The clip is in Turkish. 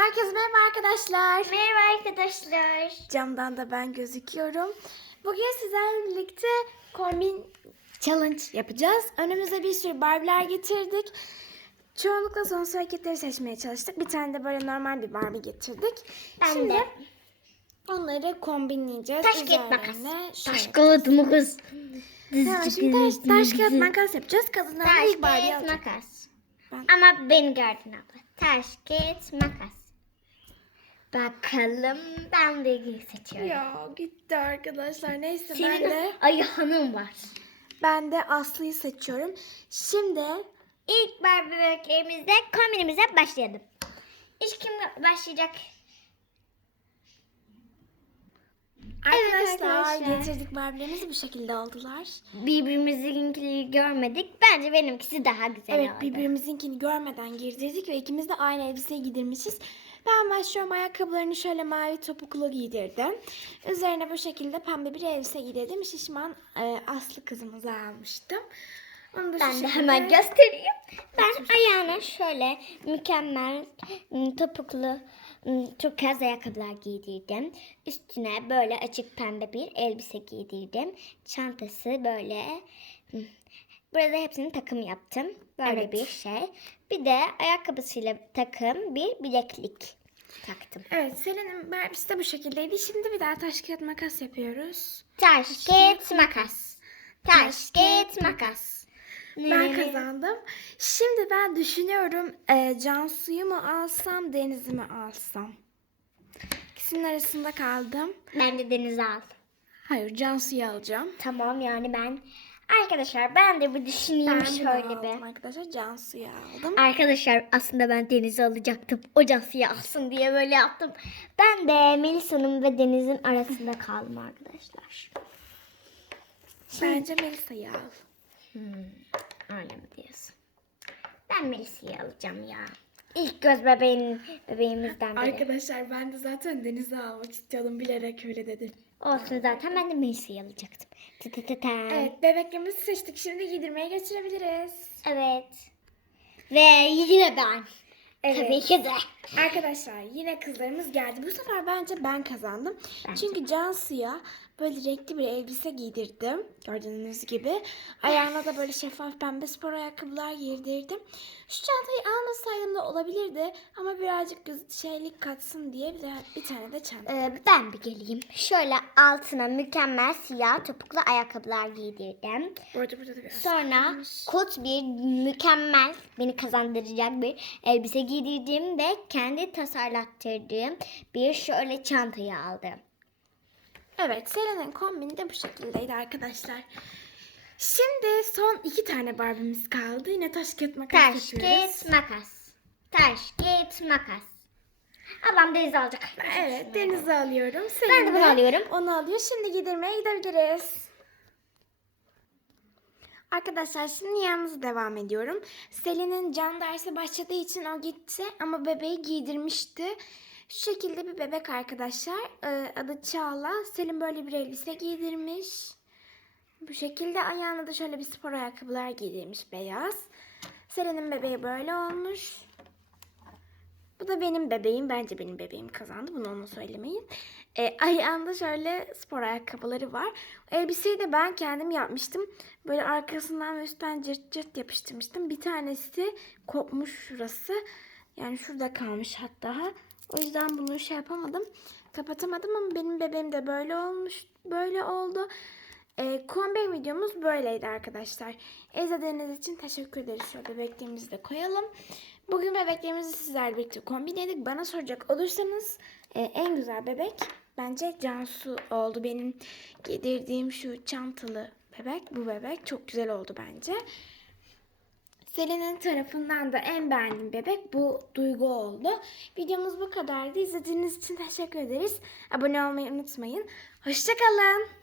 Herkese merhaba arkadaşlar. Merhaba arkadaşlar. Camdan da ben gözüküyorum. Bugün sizlerle birlikte kombin challenge yapacağız. Önümüze bir sürü Barbie'ler getirdik. Çoğunlukla sonsuz hareketleri seçmeye çalıştık. Bir tane de böyle normal bir Barbie getirdik. Ben Şimdi de. onları kombinleyeceğiz. Taş kağıt makas. Taş kağıt makas. Tamam, şimdi taş, taş kağıt makas yapacağız. Kazanan Taş ilk alacak. makas. Ben- Ama beni gördün abla. Taş kağıt makas. Bakalım ben de seçiyorum. Ya gitti arkadaşlar. Neyse ben Senin de ayağının var. ben de Aslı'yı seçiyorum. Şimdi İlk Barbie bebeklerimizle kombinimize başlayalım. İlk kim başlayacak? Evet Arkadaşlar, arkadaşlar. getirdik Barbie'lerimiz bu şekilde oldular. Birbirimizinkileri görmedik. Bence benimkisi daha güzel Evet oldu. birbirimizinkini görmeden girdirdik ve ikimiz de aynı elbiseyi giydirmişiz. Ben başlıyorum ayakkabılarını şöyle mavi topuklu giydirdim. Üzerine bu şekilde pembe bir elbise giydirdim. Şişman e, Aslı kızımıza almıştım. Onu da Ben de şekilde- hemen göstereyim. Ben ayağına şöyle mükemmel topuklu turkuaz ayakkabılar giydirdim. Üstüne böyle açık pembe bir elbise giydirdim. Çantası böyle. Burada hepsini takım yaptım. Böyle Evet. bir şey. Bir de ayakkabısıyla takım bir bileklik taktım. Evet Selen'in Barbie'si de bu şekildeydi. Şimdi bir daha taş kağıt makas yapıyoruz. Taş, kağıt, makas. Taş, kağıt, makas. Ben kazandım. Şimdi ben düşünüyorum e, Cansu'yu mu alsam Deniz'i mi alsam? İkisinin arasında kaldım. Ben de denize al. Hayır Cansu'yu alacağım. Tamam yani ben arkadaşlar ben de bir düşüneyim Ben şöyle bir. arkadaşlar Cansu'yu aldım. Arkadaşlar aslında ben Deniz'i alacaktım. O Cansu'yu alsın diye böyle yaptım. Ben de Melisa'nın ve Deniz'in arasında kaldım arkadaşlar. Bence Melisa'yı al. Öyle mi diyorsun? Ben Melisa'yı alacağım ya. İlk göz bebeğin, bebeğimizden biri. Arkadaşlar ben de zaten Deniz'i almak istiyordum bilerek öyle dedim. Olsun zaten ben de Melisa'yı alacaktım. Tı tı tı tı. Evet bebeklerimizi seçtik. Şimdi giydirmeye geçirebiliriz. Evet. Ve yine ben. Evet. Tabii ki de. Arkadaşlar yine kızlarımız geldi. Bu sefer bence ben kazandım. Bence. Çünkü Cansu'ya böyle renkli bir elbise giydirdim. Gördüğünüz gibi. Ayağına da böyle şeffaf pembe spor ayakkabılar giydirdim. Şu çantayı almasaydım da olabilirdi. Ama birazcık şeylik katsın diye bir, de- bir tane de çanta. Ee, ben bir geleyim. Şöyle altına mükemmel siyah topuklu ayakkabılar giydirdim. Burada burada da biraz. Sonra kot bir mükemmel beni kazandıracak bir elbise giydirdim ve kendi tasarlattırdığım bir şöyle çantayı aldım. Evet Selena'nın kombini de bu şekildeydi arkadaşlar. Şimdi son iki tane Barbie'miz kaldı. Yine taş kağıt makas Taş, yapıyoruz. kağıt, makas. Taş, kağıt, makas. Ablam deniz alacak. Evet Deniz'i alıyorum. Ben de bunu alıyorum. Onu alıyor. Şimdi giydirmeye gidebiliriz. Arkadaşlar şimdi yalnız devam ediyorum. Selin'in can dersi başladığı için o gitti ama bebeği giydirmişti. Şu şekilde bir bebek arkadaşlar. Ee, adı Çağla. Selin böyle bir elbise giydirmiş. Bu şekilde ayağına da şöyle bir spor ayakkabılar giydirmiş beyaz. Selin'in bebeği böyle olmuş. Bu da benim bebeğim. Bence benim bebeğim kazandı. Bunu ona söylemeyin. E, ayağında şöyle spor ayakkabıları var. Elbiseyi de ben kendim yapmıştım. Böyle arkasından ve üstten cırt cırt yapıştırmıştım. Bir tanesi kopmuş şurası. Yani şurada kalmış hatta. O yüzden bunu şey yapamadım. Kapatamadım ama benim bebeğim de böyle olmuş. Böyle oldu. E, kombin videomuz böyleydi arkadaşlar. İzlediğiniz için teşekkür ederiz. Şöyle bebeklerimizi de koyalım. Bugün bebeklerimizi sizlerle birlikte kombinledik. Bana soracak olursanız e, en güzel bebek bence Cansu oldu. Benim giydirdiğim şu çantalı bebek. Bu bebek çok güzel oldu bence. Selin'in tarafından da en beğendiğim bebek bu Duygu oldu. Videomuz bu kadardı. İzlediğiniz için teşekkür ederiz. Abone olmayı unutmayın. Hoşçakalın.